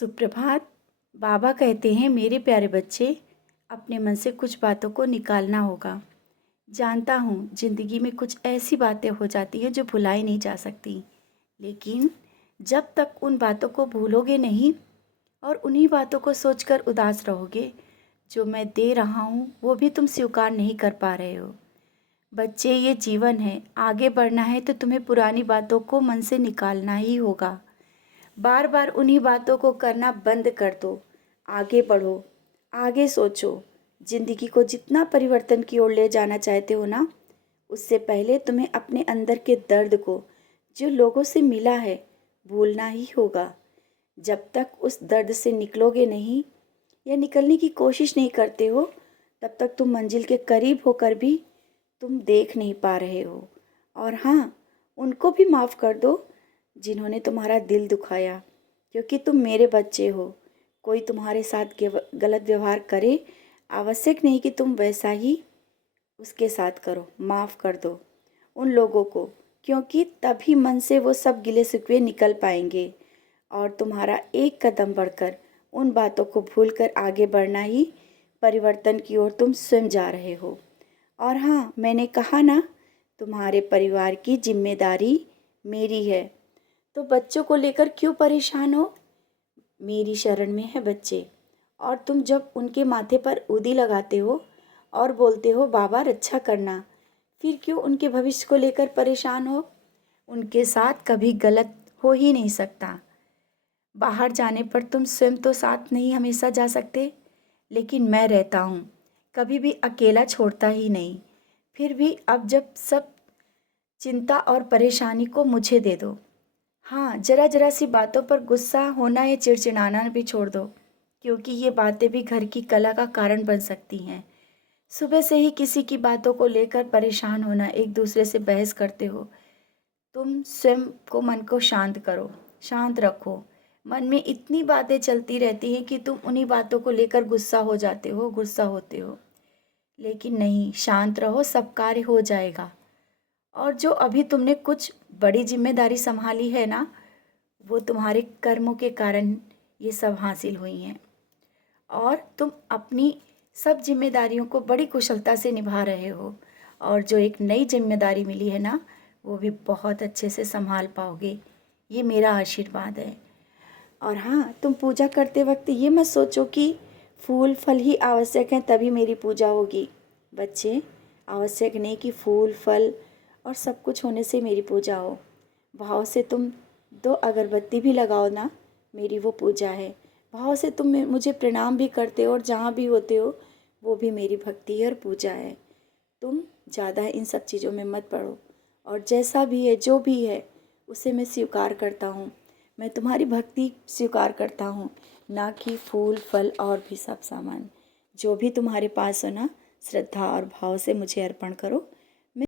सुप्रभात। बाबा कहते हैं मेरे प्यारे बच्चे, अपने मन से कुछ बातों को निकालना होगा। जानता हूँ जिंदगी में कुछ ऐसी बातें हो जाती हैं जो भुलाई नहीं जा सकती, लेकिन जब तक उन बातों को भूलोगे नहीं और उन्हीं बातों को सोचकर उदास रहोगे, जो मैं दे रहा हूँ वो भी तुम स्वीकार नहीं कर पा रहे हो। बच्चे, ये जीवन है, आगे बढ़ना है तो तुम्हें पुरानी बातों को मन से निकालना ही होगा। बार बार उन्हीं बातों को करना बंद कर दो। आगे बढ़ो, आगे सोचो। जिंदगी को जितना परिवर्तन की ओर ले जाना चाहते हो ना, उससे पहले तुम्हें अपने अंदर के दर्द को, जो लोगों से मिला है, भूलना ही होगा। जब तक उस दर्द से निकलोगे नहीं या निकलने की कोशिश नहीं करते हो, तब तक तुम मंजिल के करीब होकर भी तुम देख नहीं पा रहे हो। और हाँ, उनको भी माफ़ कर दो जिन्होंने तुम्हारा दिल दुखाया, क्योंकि तुम मेरे बच्चे हो। कोई तुम्हारे साथ गलत व्यवहार करे, आवश्यक नहीं कि तुम वैसा ही उसके साथ करो। माफ़ कर दो उन लोगों को, क्योंकि तभी मन से वो सब गिले शिकवे निकल पाएंगे और तुम्हारा एक कदम बढ़कर उन बातों को भूलकर आगे बढ़ना ही परिवर्तन की ओर तुम स्वयं जा रहे हो। और हाँ, मैंने कहा ना, तुम्हारे परिवार की जिम्मेदारी मेरी है, तो बच्चों को लेकर क्यों परेशान हो। मेरी शरण में है बच्चे, और तुम जब उनके माथे पर उदी लगाते हो और बोलते हो बाबा रक्षा करना, फिर क्यों उनके भविष्य को लेकर परेशान हो। उनके साथ कभी गलत हो ही नहीं सकता। बाहर जाने पर तुम स्वयं तो साथ नहीं हमेशा जा सकते, लेकिन मैं रहता हूँ, कभी भी अकेला छोड़ता ही नहीं। फिर भी अब जब सब चिंता और परेशानी को मुझे दे दो। हाँ, जरा जरा सी बातों पर गुस्सा होना या चिड़चिड़ाना भी छोड़ दो, क्योंकि ये बातें भी घर की कला का कारण बन सकती हैं। सुबह से ही किसी की बातों को लेकर परेशान होना, एक दूसरे से बहस करते हो। तुम स्वयं को, मन को शांत करो, शांत रखो। मन में इतनी बातें चलती रहती हैं कि तुम उन्हीं बातों को लेकर गुस्सा हो जाते हो, गुस्सा होते हो। लेकिन नहीं, शांत रहो, सब कार्य हो जाएगा। और जो अभी तुमने कुछ बड़ी जिम्मेदारी संभाली है ना, वो तुम्हारे कर्मों के कारण ये सब हासिल हुई हैं, और तुम अपनी सब जिम्मेदारियों को बड़ी कुशलता से निभा रहे हो। और जो एक नई जिम्मेदारी मिली है ना, वो भी बहुत अच्छे से संभाल पाओगे। ये मेरा आशीर्वाद है। और हाँ, तुम पूजा करते वक्त ये मत सोचो कि फूल फल ही आवश्यक हैं तभी मेरी पूजा होगी। बच्चे, आवश्यक नहीं कि फूल फल और सब कुछ होने से मेरी पूजा हो। भाव से तुम 2 अगरबत्ती भी लगाओ ना, मेरी वो पूजा है। भाव से तुम मुझे प्रणाम भी करते हो और जहाँ भी होते हो, वो भी मेरी भक्ति है और पूजा है। तुम ज़्यादा इन सब चीज़ों में मत पड़ो, और जैसा भी है, जो भी है, उसे मैं स्वीकार करता हूँ। मैं तुम्हारी भक्ति स्वीकार करता हूँ, ना कि फूल फल और भी सब सामान। जो भी तुम्हारे पास हो ना, श्रद्धा और भाव से मुझे अर्पण करो।